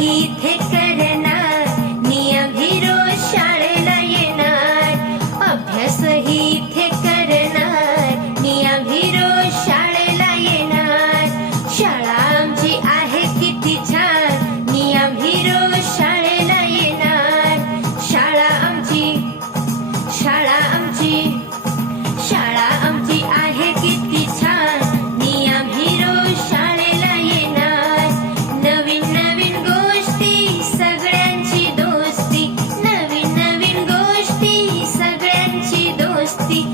ही थे destino.